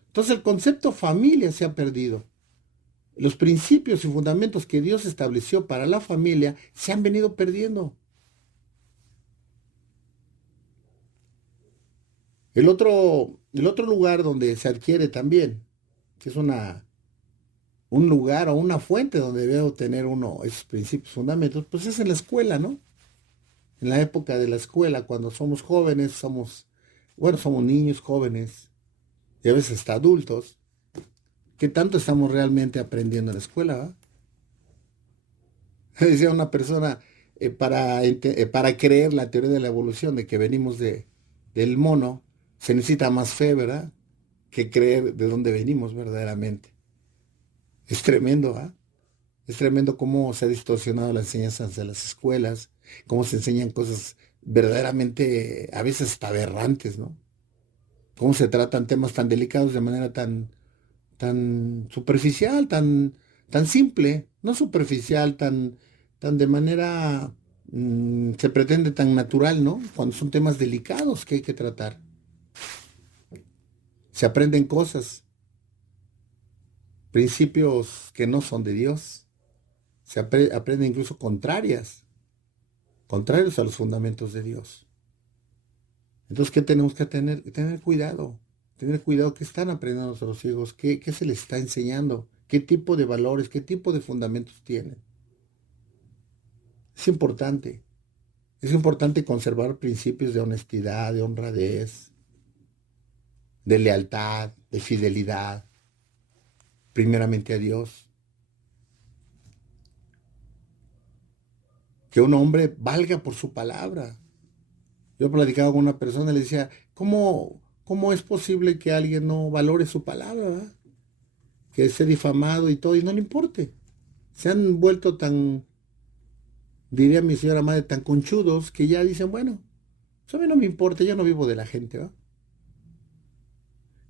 Entonces el concepto familia se ha perdido. Los principios y fundamentos que Dios estableció para la familia se han venido perdiendo. El otro lugar donde se adquiere también, que es un lugar o una fuente donde debe obtener uno esos principios, fundamentos, pues es en la escuela, ¿no? En la época de la escuela, cuando somos jóvenes, somos niños jóvenes y a veces hasta adultos. ¿Qué tanto estamos realmente aprendiendo en la escuela? ¿Va? Decía una persona, para creer la teoría de la evolución, de que venimos del mono, se necesita más fe, ¿verdad? Que creer de dónde venimos verdaderamente. Es tremendo, ¿ah? Es tremendo cómo se ha distorsionado las enseñanzas de las escuelas, cómo se enseñan cosas verdaderamente, a veces hasta aberrantes, ¿no? Cómo se tratan temas tan delicados de manera tan superficial, tan simple, no superficial, tan de manera, se pretende tan natural, ¿no? Cuando son temas delicados que hay que tratar. Se aprenden cosas, principios que no son de Dios. Se aprenden incluso contrarios a los fundamentos de Dios. Entonces, ¿qué tenemos que tener? Tener cuidado que están aprendiendo nuestros hijos, qué se les está enseñando, qué tipo de valores, qué tipo de fundamentos tienen. Es importante conservar principios de honestidad, de honradez, de lealtad, de fidelidad, primeramente a Dios. Que un hombre valga por su palabra, Yo platicaba con una persona y le decía, ¿cómo es posible que alguien no valore su palabra, ¿verdad? Que esté difamado y todo, y no le importe? Se han vuelto tan, diría mi señora madre, tan conchudos que ya dicen, bueno, eso a mí no me importa, yo no vivo de la gente, ¿va?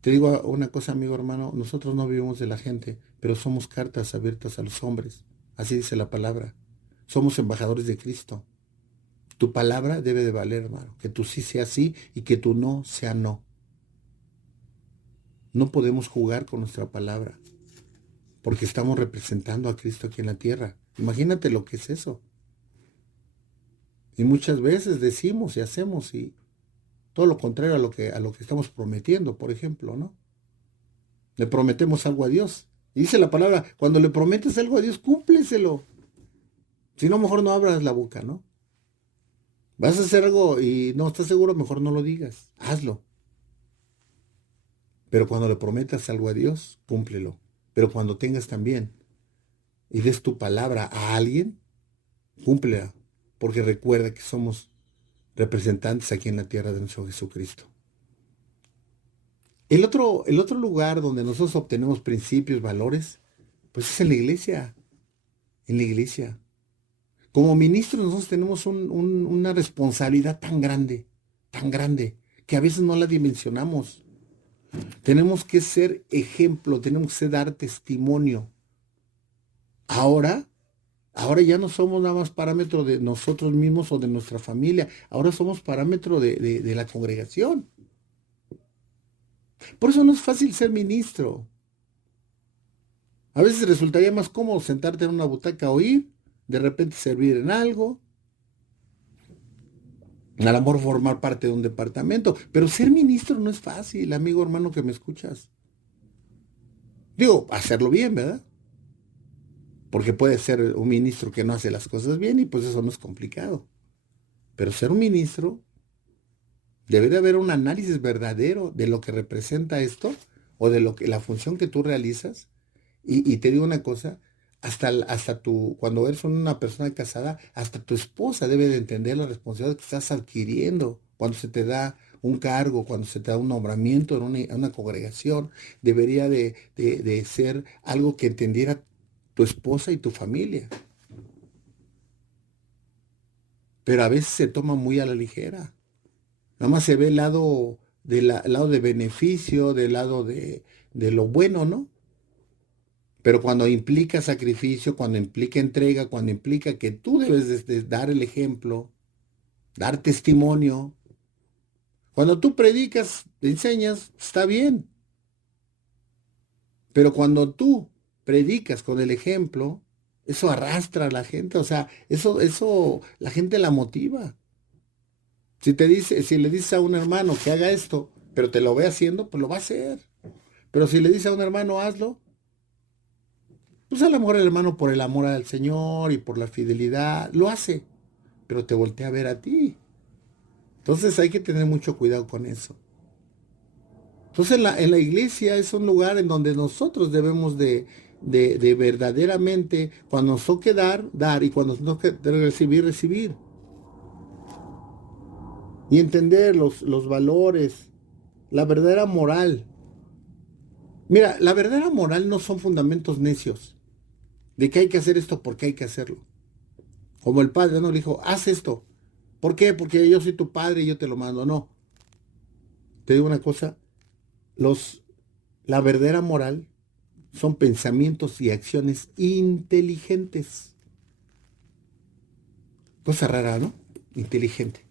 Te digo una cosa, amigo hermano, nosotros no vivimos de la gente, pero somos cartas abiertas a los hombres. Así dice la palabra. Somos embajadores de Cristo. Tu palabra debe de valer, hermano. Que tu sí sea sí y que tu no sea no. No podemos jugar con nuestra palabra, porque estamos representando a Cristo aquí en la tierra. Imagínate lo que es eso. Y muchas veces decimos y hacemos y todo lo contrario a lo que estamos prometiendo, por ejemplo, ¿no? Le prometemos algo a Dios. Y dice la palabra, cuando le prometes algo a Dios, cúmpleselo. Si no, mejor no abras la boca, ¿no? Vas a hacer algo y no estás seguro, mejor no lo digas. Hazlo. Pero cuando le prometas algo a Dios, cúmplelo. Pero cuando tengas también y des tu palabra a alguien, cúmplela. Porque recuerda que somos representantes aquí en la tierra de nuestro Jesucristo. El otro lugar donde nosotros obtenemos principios, valores, pues es en la iglesia. En la iglesia. Como ministros nosotros tenemos una responsabilidad tan grande, que a veces no la dimensionamos. Tenemos que ser ejemplo, tenemos que dar testimonio. Ahora ya no somos nada más parámetro de nosotros mismos o de nuestra familia, ahora somos parámetro de la congregación. Por eso no es fácil ser ministro. A veces resultaría más cómodo sentarte en una butaca a oír, de repente servir en algo, a lo mejor formar parte de un departamento, pero ser ministro no es fácil, amigo hermano que me escuchas. Digo, hacerlo bien, ¿verdad? Porque puede ser un ministro que no hace las cosas bien y pues eso no es complicado. Pero ser un ministro, debe de haber un análisis verdadero de lo que representa esto o de la función que tú realizas. Y te digo una cosa, hasta tú, cuando eres una persona casada, hasta tu esposa debe de entender la responsabilidad que estás adquiriendo cuando se te da un cargo, cuando se te da un nombramiento en una congregación. Debería de ser algo que entendiera tu esposa y tu familia. Pero a veces se toma muy a la ligera. Nada más se ve el lado lado de beneficio, del lado de lo bueno, ¿no? Pero cuando implica sacrificio, cuando implica entrega, cuando implica que tú debes de dar el ejemplo, dar testimonio, cuando tú predicas, enseñas, está bien. Pero cuando tú predicas con el ejemplo, eso arrastra a la gente, o sea, eso la gente la motiva. Si le dices a un hermano que haga esto, pero te lo ve haciendo, pues lo va a hacer. Pero si le dices a un hermano, hazlo, pues a lo mejor el hermano por el amor al Señor y por la fidelidad, lo hace, pero te voltea a ver a ti. Entonces hay que tener mucho cuidado con eso. Entonces en la iglesia es un lugar en donde nosotros debemos de verdaderamente, cuando nos toque dar, y cuando nos toque recibir. Y entender los valores, la verdadera moral. Mira, la verdadera moral no son fundamentos necios, de que hay que hacer esto porque hay que hacerlo. Como el padre, ¿no? Le dijo, haz esto. ¿Por qué? Porque yo soy tu padre y yo te lo mando. No. Te digo una cosa, la verdadera moral son pensamientos y acciones inteligentes. Cosa rara, ¿no? Inteligente.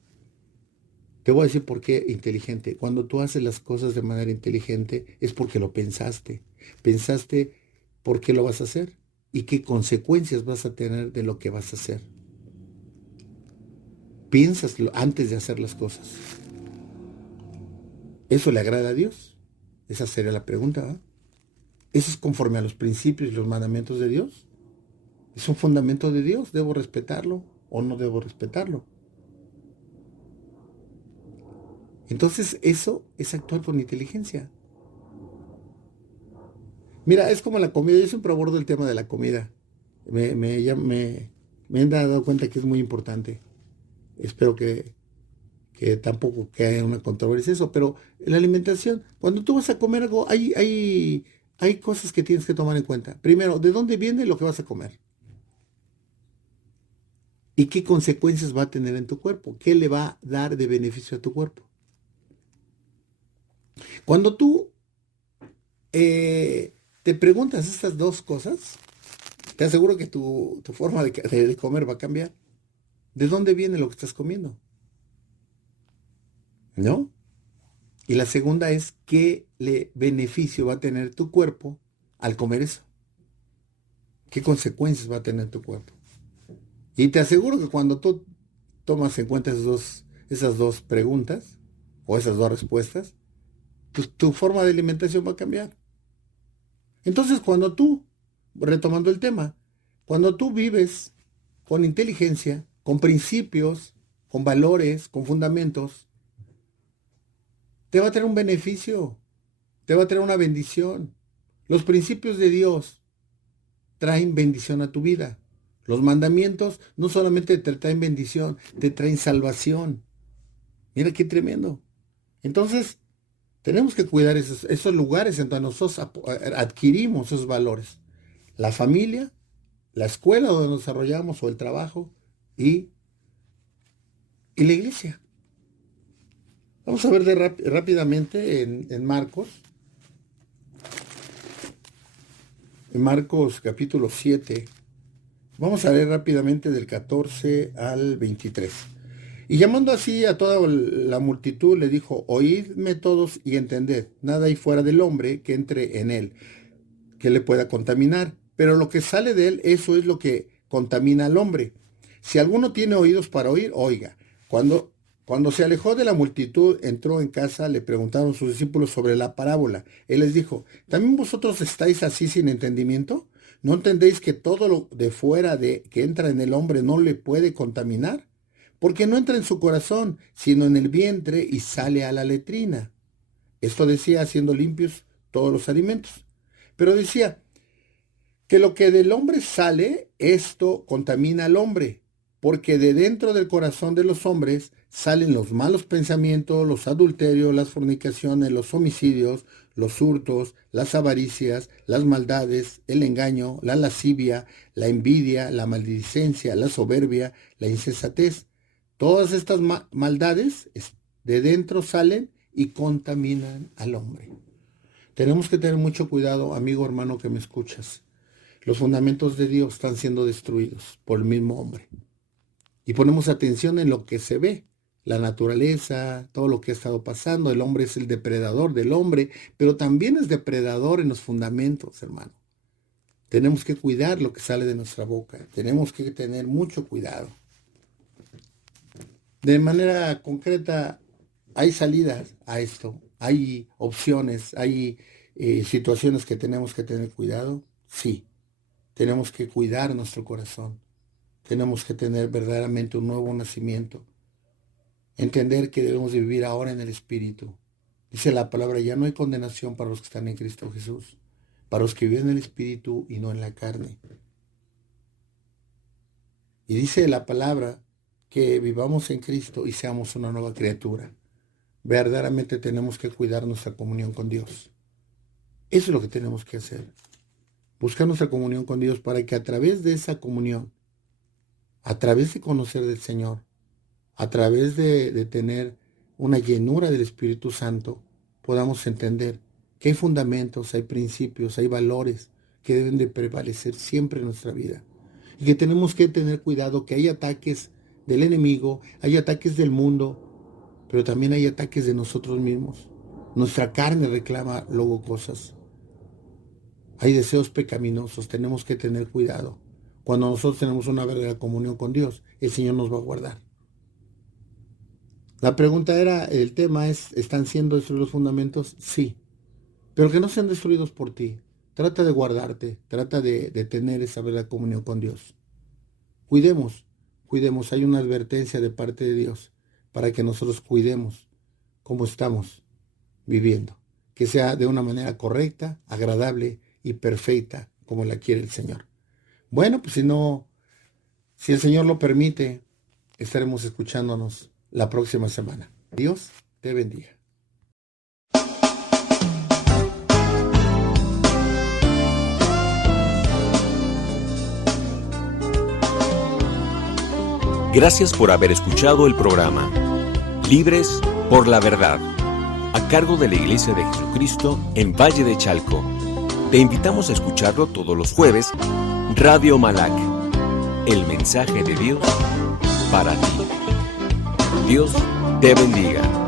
Te voy a decir por qué inteligente. Cuando tú haces las cosas de manera inteligente es porque lo pensaste. Pensaste por qué lo vas a hacer y qué consecuencias vas a tener de lo que vas a hacer. Piensas antes de hacer las cosas. ¿Eso le agrada a Dios? Esa sería la pregunta, ¿verdad? ¿Eso es conforme a los principios y los mandamientos de Dios? ¿Es un fundamento de Dios? ¿Debo respetarlo o no debo respetarlo? Entonces eso es actuar con inteligencia. Mira, es como la comida. Yo siempre abordo el tema de la comida. Me he dado cuenta que es muy importante. Espero que que tampoco que haya una controversia eso, pero la alimentación, cuando tú vas a comer algo, hay cosas que tienes que tomar en cuenta. Primero, ¿de dónde viene lo que vas a comer? ¿Y qué consecuencias va a tener en tu cuerpo? ¿Qué le va a dar de beneficio a tu cuerpo? Cuando tú te preguntas estas dos cosas, te aseguro que tu forma de comer va a cambiar. ¿De dónde viene lo que estás comiendo? ¿No? Y la segunda es, ¿qué beneficio va a tener tu cuerpo al comer eso? ¿Qué consecuencias va a tener tu cuerpo? Y te aseguro que cuando tú tomas en cuenta esas dos preguntas o esas dos respuestas, tu forma de alimentación va a cambiar. Entonces, retomando el tema, cuando tú vives con inteligencia, con principios, con valores, con fundamentos, te va a traer un beneficio, te va a traer una bendición. Los principios de Dios traen bendición a tu vida. Los mandamientos no solamente te traen bendición, te traen salvación. Mira qué tremendo. Entonces, tenemos que cuidar esos lugares en donde nosotros adquirimos esos valores. La familia, la escuela donde nos desarrollamos o el trabajo y la iglesia. Vamos a ver rápidamente en Marcos. En Marcos capítulo 7. Vamos a leer rápidamente del 14 al 23. Y llamando así a toda la multitud, le dijo: oídme todos y entended, nada hay fuera del hombre que entre en él, que le pueda contaminar, pero lo que sale de él, eso es lo que contamina al hombre. Si alguno tiene oídos para oír, oiga. Cuando se alejó de la multitud, entró en casa, le preguntaron sus discípulos sobre la parábola. Él les dijo: ¿también vosotros estáis así sin entendimiento? ¿No entendéis que todo lo de fuera que entra en el hombre no le puede contaminar? Porque no entra en su corazón, sino en el vientre y sale a la letrina. Esto decía haciendo limpios todos los alimentos. Pero decía que lo que del hombre sale, esto contamina al hombre, porque de dentro del corazón de los hombres salen los malos pensamientos, los adulterios, las fornicaciones, los homicidios, los hurtos, las avaricias, las maldades, el engaño, la lascivia, la envidia, la maledicencia, la soberbia, la insensatez. Todas estas maldades de dentro salen y contaminan al hombre. Tenemos que tener mucho cuidado, amigo, hermano, que me escuchas. Los fundamentos de Dios están siendo destruidos por el mismo hombre. Y ponemos atención en lo que se ve, la naturaleza, todo lo que ha estado pasando. El hombre es el depredador del hombre, pero también es depredador en los fundamentos, hermano. Tenemos que cuidar lo que sale de nuestra boca. Tenemos que tener mucho cuidado. De manera concreta, hay salidas a esto, hay opciones, hay situaciones que tenemos que tener cuidado. Sí, tenemos que cuidar nuestro corazón. Tenemos que tener verdaderamente un nuevo nacimiento. Entender que debemos de vivir ahora en el Espíritu. Dice la palabra: ya no hay condenación para los que están en Cristo Jesús, para los que viven en el Espíritu y no en la carne. Y dice la palabra que vivamos en Cristo y seamos una nueva criatura. Verdaderamente tenemos que cuidar nuestra comunión con Dios. Eso es lo que tenemos que hacer. Buscar nuestra comunión con Dios para que a través de esa comunión, a través de conocer del Señor, a través de tener una llenura del Espíritu Santo, podamos entender que hay fundamentos, hay principios, hay valores que deben de prevalecer siempre en nuestra vida. Y que tenemos que tener cuidado, que hay ataques del enemigo, hay ataques del mundo, pero también hay ataques de nosotros mismos. Nuestra carne reclama luego cosas. Hay deseos pecaminosos, tenemos que tener cuidado. Cuando nosotros tenemos una verdadera comunión con Dios, el Señor nos va a guardar. La pregunta era, el tema es, ¿están siendo destruidos los fundamentos? Sí, pero que no sean destruidos por ti. Trata de guardarte, trata de tener esa verdadera comunión con Dios. Cuidemos, hay una advertencia de parte de Dios para que nosotros cuidemos cómo estamos viviendo. Que sea de una manera correcta, agradable y perfecta como la quiere el Señor. Bueno, pues si el Señor lo permite, estaremos escuchándonos la próxima semana. Dios te bendiga. Gracias por haber escuchado el programa Libres por la Verdad, a cargo de la Iglesia de Jesucristo en Valle de Chalco. Te invitamos a escucharlo todos los jueves, Radio Malac, el mensaje de Dios para ti. Dios te bendiga.